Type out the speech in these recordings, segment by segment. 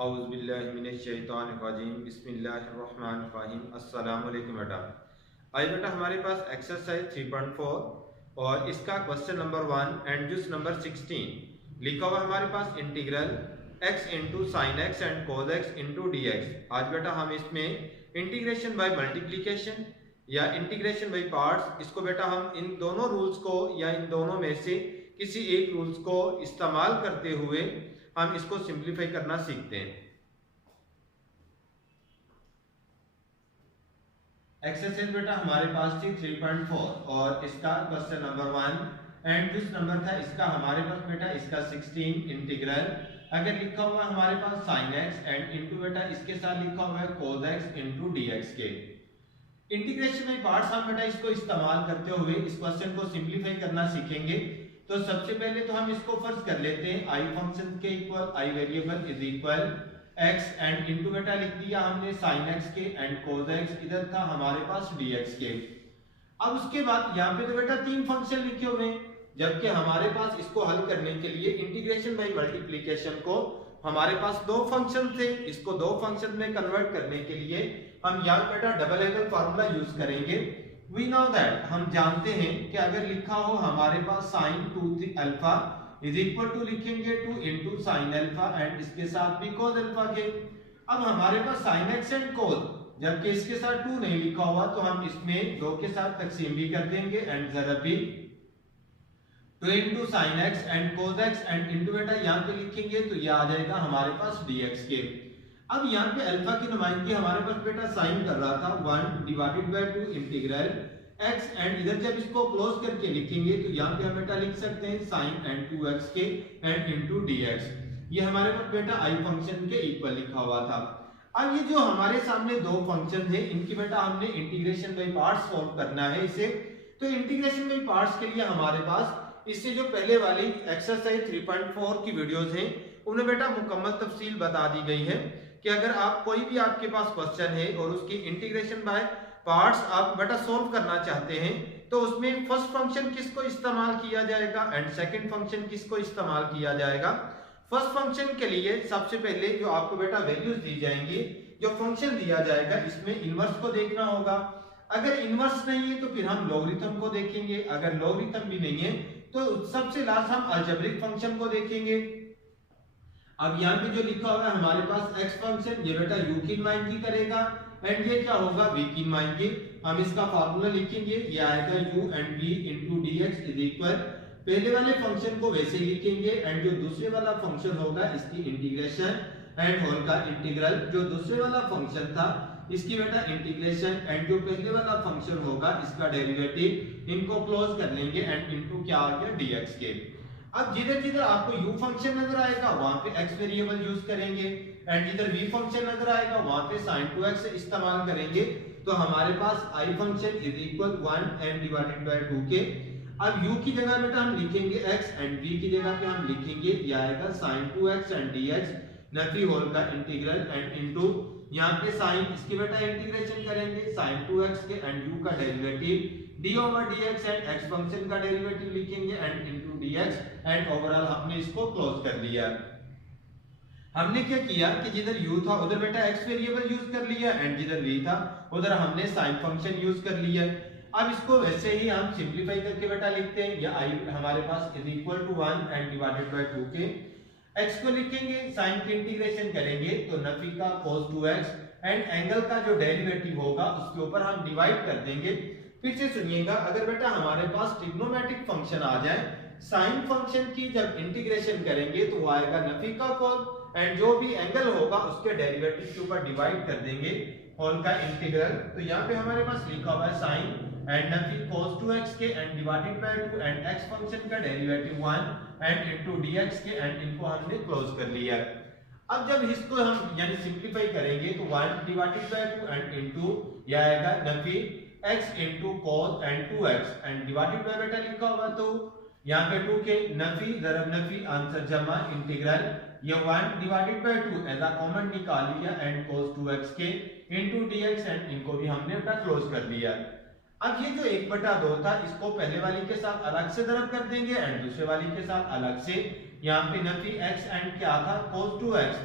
औज़ुबिल्लाहिमिनश्शैतानिर्रजीम बिस्मिल्लाहिर्रहमानिर्रहीम। अस्सलाम वालेकुम बेटा। आज बेटा हमारे पास एक्सरसाइज 3.4 और इसका क्वेश्चन नंबर 1 एंड जुज नंबर 16 लिखा हुआ हमारे पास integral x into sine x and cos x into d x. आज बेटा हम इसमें इंटीग्रेशन बाय मल्टीप्लीकेशन या इंटीग्रेशन बाय पार्ट्स, इसको बेटा हम इन दोनों रूल्स को या इन दोनों में से किसी एक रूल्स को इस्तेमाल करते हुए हम इसको सिंप्लीफाई करना सीखते हैं। एक्सरसाइज बेटा हमारे पास थी 3.4 और इसका क्वेश्चन नंबर 1 एंड जिस नंबर था इसका हमारे पास बेटा इसका 16 इंटीग्रल अगर लिखा हुआ है हमारे पास sin x एंड इनटू बेटा इसके साथ लिखा हुआ है cos x इनटू dx के इंटीग्रेशन में पार्ट्स हम बेटा इसको इस्तेमाल करते हुए इस क्वेश्चन को सिंप्लीफाई करना सीखेंगे। तो सबसे पहले तो हम इसको फर्ज कर लेते हैं i फंक्शन के equal i variable is equal x and into बेटा लिख दिया हमने sin x के एंड cos x, इधर था हमारे पास dx के। अब उसके बाद यहाँ पे तो बेटा तीन फंक्शन लिखे हुए हैं, जबकि हमारे पास इसको हल करने के लिए इंटीग्रेशन बाय मल्टीप्लिकेशन को हमारे पास दो फंक्शन थे, इसको दो फंक्शन में कन्वर्ट करने के लिए हम यहाँ बेटा डबल एंगल फार्मूला यूज करेंगे। वी नो दैट, हम जानते हैं कि अगर लिखा हो हमारे पास sin 2 alpha is equal to लिखेंगे 2 इंटू साइन अल्फा एंड इसके साथ भी cos अल्फा के। अब हमारे पास sin x एंड cos, जबकि इसके साथ 2 नहीं लिखा हुआ तो हम इसमें 2 के साथ तकसीम भी कर देंगे एंड जरा भी 2 into sine x and cos x and into बेटा यहाँ पे लिखेंगे तो यह आ जाएगा हमारे पास dx के। अब यहाँ पे अल्फा की नुमाइंदगी हमारे पास बेटा साइन कर रहा था 1 divided by 2 integral x and इधर जब इसको क्लोज करके लिखेंगे तो यहाँ पे हम बेटा लिख सकते हैं sin एंड 2x के एंड इनटू dx। ये हमारे पास बेटा i फंक्शन के इक्वल लिखा हुआ था। अब ये जो हमारे सामने दो फंक्शन है इनकी बेटा हमने इंटीग्रेशन बाय पार्ट्स सॉल्व करना है इसे। तो इंटीग्रेशन बाय पार्ट्स के लिए हमारे पास इससे जो पहले वाली एक्सरसाइज 3.4 की वीडियोस हैं उनमें बेटा मुकम्मल तफसील बता दी गई है कि अगर आप कोई भी आपके पास क्वेश्चन है और उसकी इंटीग्रेशन बाय पार्ट्स आप बेटा सोल्व करना चाहते हैं तो उसमें फर्स्ट फंक्शन किसको इस्तेमाल किया जाएगा एंड सेकंड फंक्शन किसको इस्तेमाल किया जाएगा। फर्स्ट फंक्शन के लिए सबसे पहले जो आपको बेटा वैल्यूज दी जाएंगी, जो फंक्शन दिया जाएगा इसमें इनवर्स को देखना होगा। अगर इनवर्स नहीं है तो फिर हम लॉगरिथम को देखेंगे, अगर लॉगरिथम भी नहीं है तो सबसे लास्ट हम अलजेब्रिक फंक्शन को देखेंगे। अब यहाँ पे जो लिखा हुआ है हमारे पास x फंक्शन, ये बेटा u की नुमाइंदगी करेगा एंड ये क्या होगा v की नुमाइंदगी। हम इसका फार्मूला लिखेंगे, ये आएगा u and v into dx is equal पहले वाले फंक्शन को वैसे ही लिखेंगे एंड जो दूसरे वाला फंक्शन होगा इसकी इंटीग्रेशन एंड होल का इंटीग्रल, जो दूसरे वाला फंक्शन था इसकी बेटा इंटीग्रेशन एंड जो पहले वाला फंक्शन होगा इसका डेरिवेटिव, इनको क्लोज कर लेंगे एंड इनटू क्या आ गया dx के। अब जिधर जिधर आपको u फंक्शन नजर आएगा वहां पे x वेरिएबल यूज करेंगे एंड जिधर v फंक्शन नजर आएगा वहां पे sin 2x इस्तेमाल करेंगे। तो हमारे पास i function is equal 1 and divided by 2 के। अब u की जगह बेटा हम लिखेंगे x एंड v की जगह पे हम लिखेंगे ये आएगा sin 2x एंड dx नफी होल का इंटीग्रल एंड इनटू यहाँ पे sin इसकी बेटा इंटीग्रेशन करेंगे sin 2x के एंड u का derivative d over dx and x function का डेरिवेटिव लिखेंगे and into dx and overall हमने इसको क्लोज कर लिया। हमने क्या किया कि जिधर u था उधर बेटा x वेरिएबल यूज कर लिया एंड जिधर v था उधर हमने sin फंक्शन यूज कर लिया। अब इसको वैसे ही हम सिंपलीफाई करके बेटा लिखते हैं, या i हमारे पास is equal to 1 and divided by 2 के। x को लिखेंगे, sin की इंटीग्रेशन करेंगे तो नफी का cos 2x एंड एंगल का जो डेरिवेटिव होगा उसके ऊपर हम डिवाइड कर देंगे। फिर से सुनिएगा, अगर बेटा हमारे पास ट्रिग्नोमेट्रिक फंक्शन आ जाए साइन फंक्शन की जब इंटीग्रेशन करेंगे तो वो आएगा नफी का cos एंड जो भी एंगल होगा उसके डेरिवेटिव के ऊपर डिवाइड कर देंगे होल का इंटीग्रल। तो यहाँ पे हमारे पास लिखा हुआ है sign and Nafi cos 2x के and divided by 2 and x function का डेरिवेटिव 1 एंड इनटू dx के एंड इनको हमने क्लोज कर लिया। अब जब इसको हम यानी सिंपलीफाई करेंगे तो 1 डिवाइडेड बाय 2 एंड इनटू ये आएगा Nafi x into cos and 2x and divided bye बेटा लिखा हुआ तो यहाँ पे 2 के नफी दरब नफी आंसर जमा इंटीग्रल ये 1 डिवाइडेड बाय 2 ऐसा कॉमन निकाल लिया एंड cos 2x के इनटू dx एंड इनको भी हमने बेटा क्लोज कर लिया। अब ये जो 1/2 था इसको पहले वाली के साथ अलग से दरब कर देंगे एंड दूसरे वाली के साथ अलग से यहाँ पे नफी x एंड क्या था cos 2x,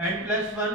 एंड प्लस 1,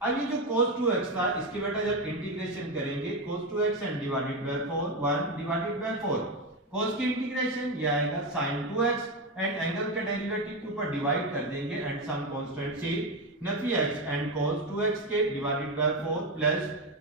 अब ये जो cos 2x था इसकी बेटा जब इंटीग्रेशन करेंगे cos 2x and divided by 4 1 divided by 4 cos की इंटीग्रेशन ये आएगा sin 2x एंड एंगल के डेरिवेटिव के ऊपर डिवाइड कर देंगे एंड सम कांस्टेंट से Nafi x and cos 2x के divided by 4 plus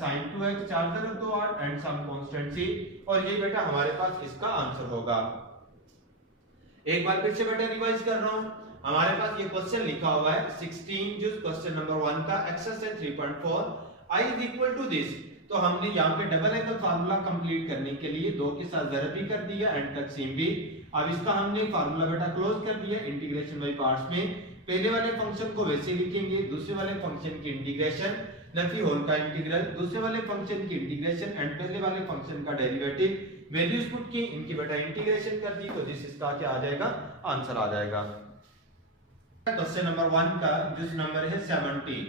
sin 2x 4 × 2 8 and some constant से, और ये बेटा हमारे पास इसका आंसर होगा। एक बार फिर से बेटा रिवाइज कर रहा हूं, हमारे पास ये क्वेश्चन लिखा हुआ है 16 जो क्वेश्चन नंबर 1 का exercise 3.4 i is equal to this. तो हमने यहाँ पे डबल एंगल फार्मूला कंप्लीट करने के लिए 2 के साथ ज़रब भी कर दिया एंड तकसीम भी। अब इसका हमने फार्मूला बेटा क्लोज कर दिया इंटीग्रेशन बाय पार्ट्स में। पहले वाले फंक्शन को वैसे लिखेंगे, दूसरे वाले फंक्शन की इंटीग्रेशन नफी होल का इंटीग्रल, दूसरे वाले फंक्शन की इंटीग्रेशन एंड पहले वाले फंक्शन का डेरिवेटिव वैल्यूज पुट की इनकी बेटा इंटीग्रेशन कर दी, तो दिस इसका क्या आ जाएगा आंसर आ जाएगा। क्वेश्चन नंबर 1 का जिस नंबर है 17।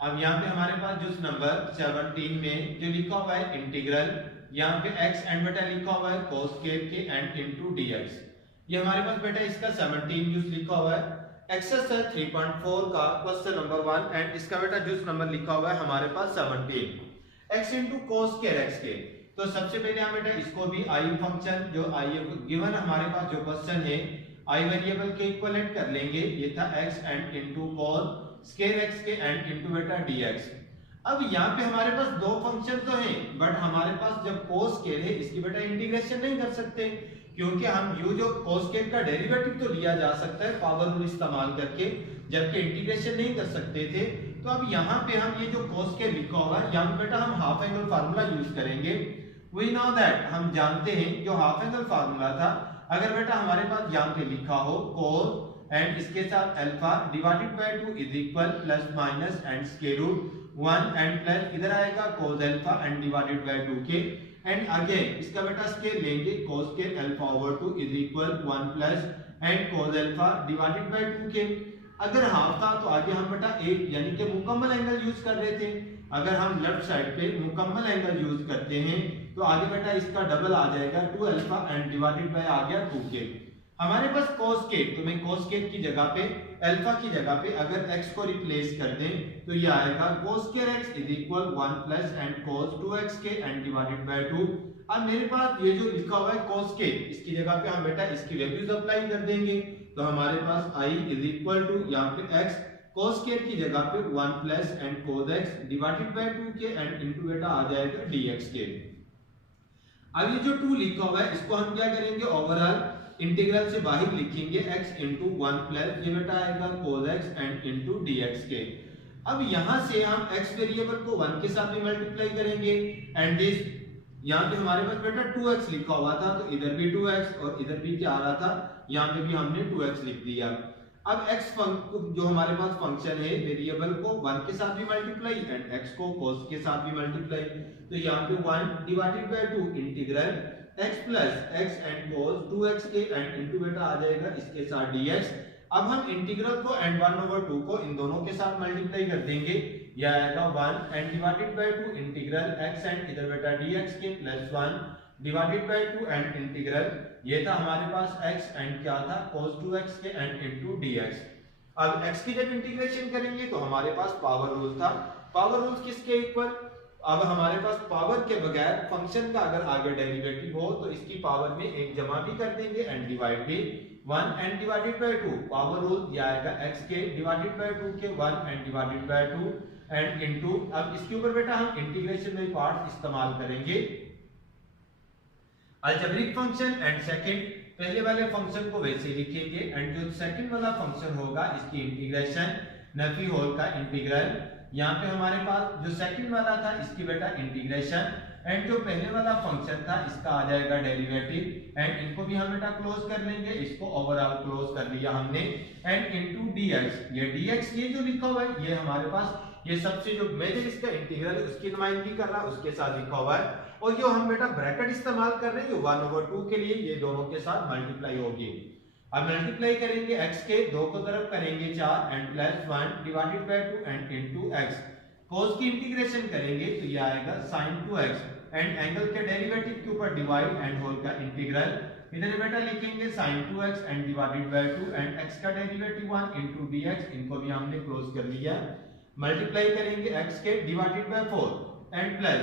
अब यहाँ पे हमारे पास जिस नंबर 17 में जो लिखा हुआ है इंटीग्रल, यहाँ पे x एंड बेटा लिखा हुआ है cos के एंड इनटू dx। ये हमारे पास बेटा इसका 17 जूस लिखा हुआ है एक्सरसाइज 3.4 का क्वेश्चन नंबर 1 एंड इसका बेटा जूस नंबर लिखा हुआ है हमारे पास 17 x इनटू cos के x के। तो सबसे पहले हम बेटा इसको भी i फंक्शन जो i गिवन हमारे पास जो क्वेश्चन है i वेरिएबल के इक्विवेलेंट कर लेंगे, ये था x and into cos square x के एंड इनटू बेटा dx। अब यहाँ पे हमारे पास दो फंक्शन तो हैं बट हमारे पास जब cos स्केयर है इसकी बेटा इंटीग्रेशन नहीं कर सकते, क्योंकि हम यू जो cos स्केयर का डेरिवेटिव तो लिया जा सकता है पावर रूल इस्तेमाल करके, जबकि इंटीग्रेशन नहीं कर सकते थे। तो अब यहाँ पे हम ये जो cos स्केयर लिखा हुआ है यहाँ पे बेटा हम हाफ एंगल फार्मूला यूज करेंगे। वी नो दैट, हम जानते हैं जो हाफ एंगल फार्मूला था, अगर बेटा हमारे पास यहाँ पे लिखा हो cos एंड इसके साथ alpha divided by 2 is equal plus minus and square root 1 and plus इधर आएगा cos alpha and divided by 2 के एंड अगेन इसका बेटा स्क्वायर लेंगे cos के alpha over 2 is equal 1 plus and cos alpha divided by 2 के। अगर half था तो आगे हम बेटा एक यानी कि मुकम्मल एंगल यूज कर रहे थे, अगर हम लेफ्ट साइड पे मुकम्मल एंगल यूज करते हैं तो आगे बेटा इसका डबल आ जाएगा 2 अल्फा एंड डिवाइडेड बाय आ गया 2 के। हमारे पास cos के, तो मैं cos के की जगह पे अल्फा की जगह पे अगर x को रिप्लेस कर दें तो ये आएगा cos के x is equal 1 plus and cos 2x के एंड डिवाइडेड बाय 2। अब मेरे पास ये जो लिखा हुआ है cos के, इसकी जगह पे हम बेटा इसकी वैल्यूज अप्लाई कर देंगे, तो हमारे पास i इज इक्वल टू यहाँ पे x cos के की जगह पे 1 plus and cos x divided by 2 के एंड इनटू बेटा आ जाएगा dx के। अब ये जो 2 लिखा हुआ है इसको हम क्या करेंगे ओवरऑल इंटीग्रल से बाहर लिखेंगे x इनटू 1 प्लस ये बेटा आएगा cos x and into dx के। अब यहां से हम x वेरिएबल को 1 के साथ भी मल्टीप्लाई करेंगे एंड दिस यहां पे हमारे पास बेटा 2x लिखा हुआ था तो इधर भी 2x और इधर भी क्या आ रहा था यहां पे भी हमने 2x लिख दिया। अब x जो हमारे पास फंक्शन है वेरिएबल को 1 के साथ भी मल्टीप्लाई एंड x को cos के साथ भी मल्टीप्लाई, तो यहां पे 1 divided by 2 integral x plus x and cos 2x के एंड इनटू बेटा आ जाएगा इसके साथ dx। अब हम इंटीग्रल को एंड 1 ओवर 2 को इन दोनों के साथ मल्टीप्लाई कर देंगे, यह आएगा 1 and divided by 2 integral x and इधर बेटा dx के plus 1 divided by 2 and integral ये था हमारे पास x एंड क्या था cos 2x के एंड इनटू dx। अब x की जब इंटीग्रेशन करेंगे तो हमारे पास पावर रूल था, पावर रूल किसके इक्वल, अब हमारे पास पावर के बगैर फंक्शन का अगर आगे डेरिवेटिव हो तो इसकी पावर में एक जमा भी कर देंगे एंड डिवाइड भी 1 and divided by 2 power rule ये आएगा x के डिवाइडेड बाय 2 के 1 and divided by 2 and into. अब इसके ऊपर बेटा हम इंटीग्रेशन बाय पार्ट्स इस्तेमाल करेंगे, अलजेब्रिक फंक्शन एंड सेकंड पहले वाले फंक्शन को वैसे लिखेंगे एंड जो सेकंड वाला फंक्शन होगा इसकी इंटीग्रेशन नफी होल का इंटीग्रल, यहाँ पे हमारे पास जो सेकंड वाला था इसकी बेटा इंटीग्रेशन एंड जो पहले वाला फंक्शन था इसका आ जाएगा डेरिवेटिव एंड इनको भी हम बेटा क्लोज कर लेंगे, इसको ओवरऑल क्लोज कर लिया हमने एंड इनटू dx। ये dx ये जो लिखा हुआ है ये हमारे पास ये सबसे जो मेजर इसका इंटीग्रल है उसकी नुमाइंदगी कर रहा है उसके साथ लिखा हुआ है, और जो हम बेटा ब्रैकेट इस्तेमाल कर रहे हैं 1 ओवर 2 के लिए ये दोनों के साथ मल्टीप्लाई होगी। अब मल्टीप्लाई करेंगे x के 2 को तरफ करेंगे 4 and plus 1 divided by 2 and into x। cos की इंटीग्रेशन करेंगे तो ये आएगा sin 2x एंड एंगल के डेरिवेटिव के ऊपर डिवाइड एंड होल का इंटीग्रल, इधर बेटा लिखेंगे sin 2x and divided by 2 and x का डेरिवेटिव 1 into dx, इनको भी हमने क्लोज कर लिया, मल्टीप्लाई करेंगे x के डिवाइडेड बाय 4 एंड प्लस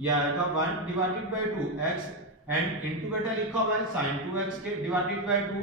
ये आएगा 1 divided by 2 x and into बेटा लिखा हुआ है sin 2x के डिवाइडेड बाय 2,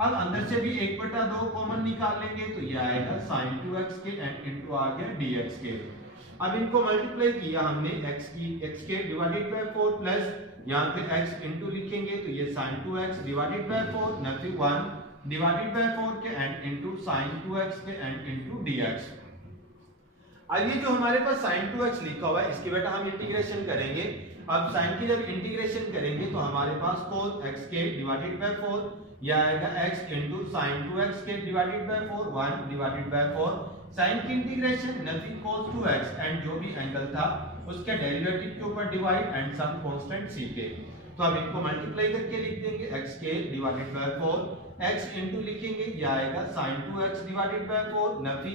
अब अंदर से भी 1/2 कॉमन निकाल लेंगे तो ये आएगा sin 2x के एंड इनटू आ गया dx के। अब इनको मल्टीप्लाई किया हमने x के डिवाइडेड बाय 4 प्लस यहाँ पे x इनटू लिखेंगे तो ये sin 2x divided by 4 Nafi 1 divided by 4 के एंड इनटू sin 2x के एंड इनटू dx। अब ये जो हमारे पास sin 2x लिखा हुआ है इसकी बेटा हम इंटीग्रेशन करेंगे। अब sin की जब इंटीग्रेशन करेंगे तो हमारे पास cos x के डिवाइडेड बाय 4 या आएगा x इनटू sin 2x के divided by 4 1 divided by 4 sin की इंटीग्रेशन नफी cos 2x एंड जो भी एंगल था उसके डेरिवेटिव के ऊपर divide and some constant c के, तो अब इनको मल्टीप्लाई करके लिख देंगे x के डिवाइडेड बाय 4 x इनटू लिखेंगे ये आएगा sin 2x divided by 4 Nafi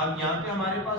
अब यहाँ पे हमारे पास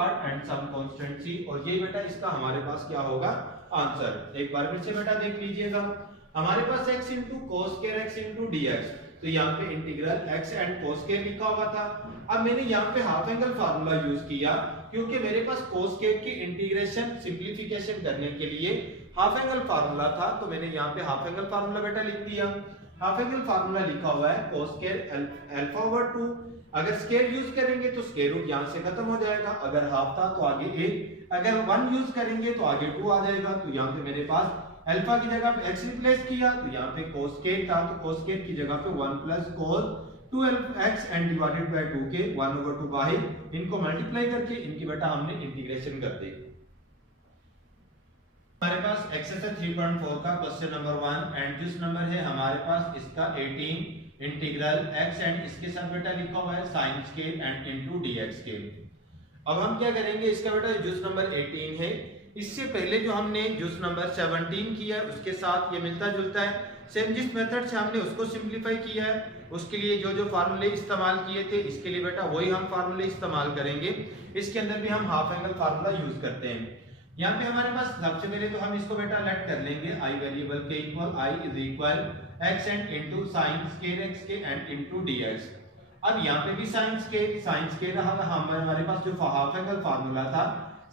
8 एंड सम कांस्टेंट c, और ये बेटा इसका हमारे पास क्या होगा आंसर। एक बार फिर से बेटा देख लीजिएगा, हमारे पास x into cos square x into dx, तो यहाँ पे integral x and cos square लिखा हुआ था। अब मैंने यहाँ पे हाफ एंगल फार्मूला यूज किया क्योंकि मेरे पास cos स्क्वायर की इंटीग्रेशन सिंपलीफिकेशन करने के लिए हाफ एंगल फार्मूला था, तो मैंने यहाँ पे हाफ एंगल फार्मूला बेटा लिख दिया। हाफ एंगल फार्मूला लिखा हुआ है cos स्क्वायर अल्फा ओवर 2, अगर स्क्वायर यूज करेंगे तो स्क्वायर रूट यहां से खत्म हो जाएगा, अगर हाफ था तो आगे 1, अगर 1 यूज करेंगे तो आगे 2 आ जाएगा, तो यहां पे मेरे पास अल्फा की जगह पे x रिप्लेस किया तो यहां पे cos स्क्वायर था तो cos स्क्वायर की जगह पे 1 plus cos 2x and divided by 2 के 1/2 बाहर, इनको मल्टीप्लाई करके इनकी बेटा हमने इंटीग्रेशन कर दी। हमारे पास एक्सरसाइज 3.4 का क्वेश्चन नंबर 1 एंड जिस नंबर है हमारे पास इसका 18 इंटीग्रल x एंड इसके साथ बेटा लिखा हुआ है sin square and into dx square. अब हम क्या करेंगे, इसका बेटा जुस नंबर 18 है, इससे पहले जो हमने जुस नंबर 17 किया उसके साथ ये मिलता जुलता है, सेम जिस मेथड से हमने उसको सिंपलीफाई किया है उसके लिए जो जो फार्मूले इस्तेमाल किए थे इसके लिए बेटा वही हम फार्मूले इस्तेमाल करेंगे। इसके अंदर भी हम हाफ एंगल फार्मूला यूज करते हैं। यहाँ पे हमारे पास सबसे पहले तो हम इसको बेटा लेट कर लेंगे i वेरिएबल के equal i is equal x and into sin square x के एंड इनटू dx। अब यहाँ पे भी sin स्क्वायर रहा, हमारे पास जो हाफ एंगल फार्मूला था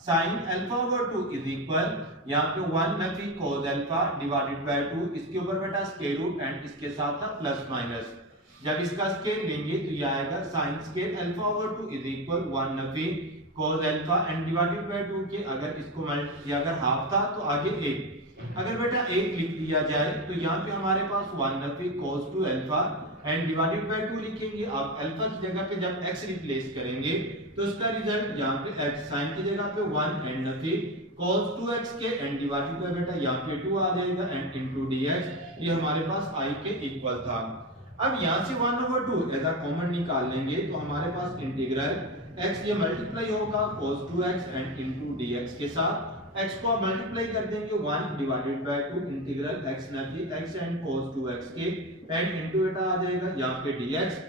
sin alpha over 2 is equal यहाँ पे 1 Nafi cos alpha divided by 2, इसके ऊपर बेटा स्क्वायर रूट एंड इसके साथ था प्लस माइनस, जब इसका स्क्वायर लेंगे तो ये आएगा sin square alpha over 2 is equal 1 Nafi cos alpha and divided by 2 के, अगर इसको ये अगर हाफ था तो आगे 1, अगर बेटा 1 लिख दिया जाए तो यहाँ पे हमारे पास 1 Nafi cos 2 alpha and divided by 2 लिखेंगे। अब अल्फा की जगह पे जब x रिप्लेस करेंगे तो उसका रिजल्ट यहाँ पे x sin की जगह पे 1 एंड नफी cos 2x के एंड डिवाइडेड बाय बेटा यहाँ पे 2 आ जाएगा एंड इनटू dx, ये हमारे पास i के इक्वल था। अब यहाँ से 1/2 ऐसा कॉमन निकाल लेंगे तो हमारे पास इंटीग्रल x ये मल्टीप्लाई होगा cos 2x and into dx के साथ, x को आप मल्टीप्लाई कर देंगे 1 divided by 2 integral x Nafi x and cos 2x के एंड इनटू बेटा आ जाएगा यहाँ पे dx।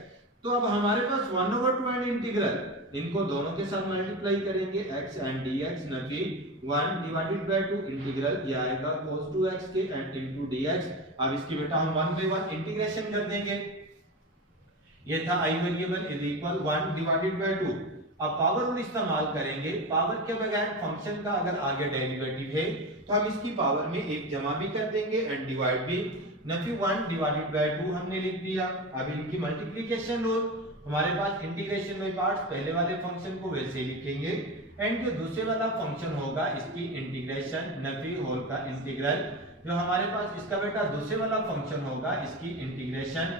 तो अब हमारे पास 1/2 एंड इंटीग्रल, इनको दोनों के साथ मल्टीप्लाई करेंगे x and dx Nafi 1 divided by 2 integral ये आएगा cos 2x के एंड इनटू dx। अब इसकी बेटा हम 1 बाय 1 इंटीग्रेशन कर देंगे, ये था i variable is equal 1 divided by 2। अब पावर रूल इस्तेमाल करेंगे, पावर के बगैर फंक्शन का अगर आगे डेरिवेटिव है तो हम इसकी पावर में एक जमा भी कर देंगे एंड डिवाइड भी, नफी 1 डिवाइडेड बाय 2 हमने लिख दिया। अब इनकी मल्टीप्लिकेशन रूल, हमारे पास इंटीग्रेशन बाय पार्ट्स, पहले वाले फंक्शन को वैसे ही लिखेंगे एंड जो दूसरे वाला फंक्शन होगा इसकी इंटीग्रेशन नफी होल का इंटीग्रल, जो हमारे पास इसका बेटा दूसरे वाला फंक्शन होगा इसकी इंटीग्रेशन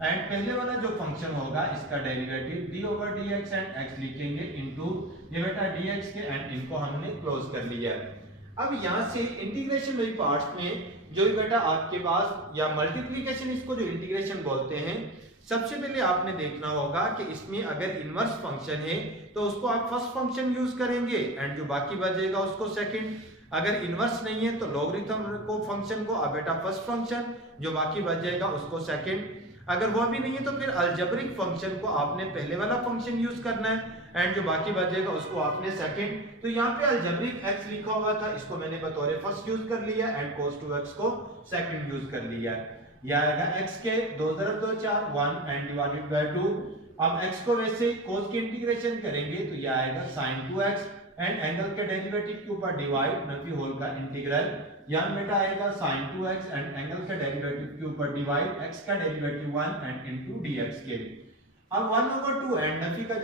एंड पहले वाला जो फंक्शन होगा इसका डेरिवेटिव d/dx एंड x लिखेंगे इनटू ये बेटा dx के एंड इनको हमने क्लोज कर लिया है। अब यहाँ से इंटीग्रेशन बाय पार्ट्स में जो भी बेटा आपके पास या मल्टीप्लिकेशन इसको जो इंटीग्रेशन बोलते हैं, सबसे पहले आपने देखना होगा कि इसमें अगर इनवर्स फंक्शन है तो उसको आप फर्स्ट फंक्शन यूज करेंगे एंड जो बाकी बचेगा उसको सेकंड, अगर इनवर्स नहीं है तो लॉगरिथम को फंक्शन को अब बेटा फर्स्ट फंक्शन, जो बाकी बच जाएगा उसको सेकंड। अगर वो भी नहीं है तो फिर अलजेब्रिक फंक्शन को आपने पहले वाला फंक्शन यूज करना है एंड जो बाकी बच जाएगा उसको आपने सेकंड। तो यहाँ पे अलजेब्रिक x लिखा हुआ था, इसको मैंने बतौर फर्स्ट यूज कर लिया एंड cos 2x को सेकंड यूज कर लिया। यह आएगा x के 2 × 2 4 1 एंड डिवाइडेड बाय 2। अब x को वैसे cos की इंटीग्रेशन करेंगे तो यह आएगा sin 2x एंड एंगल के डेरिवेटिव के ऊपर डिवाइड नफी होल का इंटीग्रल। यहाँ बेटा आएगा sin 2x एंड एंगल के डेरिवेटिव के ऊपर डिवाइड x का डेरिवेटिव 1 एंड इनटू dx के। अब 1/2 एंड नफी का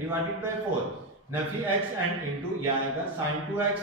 divided by 4 Nafi x and into यह आएगा sin 2x,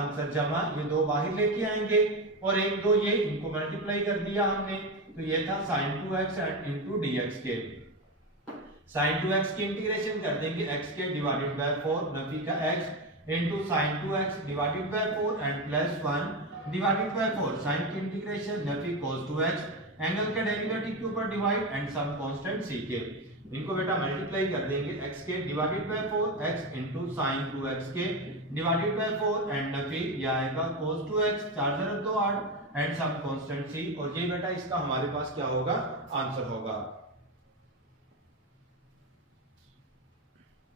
आंसर जमा, ये 2 बाहर लेके आएंगे और 1 2 ये इनको मल्टीप्लाई कर दिया हमने, तो ये था sin 2x and into dx के। sin 2x की इंटीग्रेशन कर देंगे x के डिवाइडेड बाय 4 नफी का x into sin 2x divided by 4 and plus 1 divided by 4 sin की इंटीग्रेशन नफी cos 2x एंगल के डेरिवेटिव के ऊपर divide and some constant c के। इनको बेटा मल्टीप्लाई कर देंगे x के divided by 4 x into sin 2x के डिवाइडेड बाय 4 एंड नफी यह आएगा cos 2x 4 × 2 8 and some constant c, और ये बेटा इसका हमारे पास क्या होगा आंसर होगा।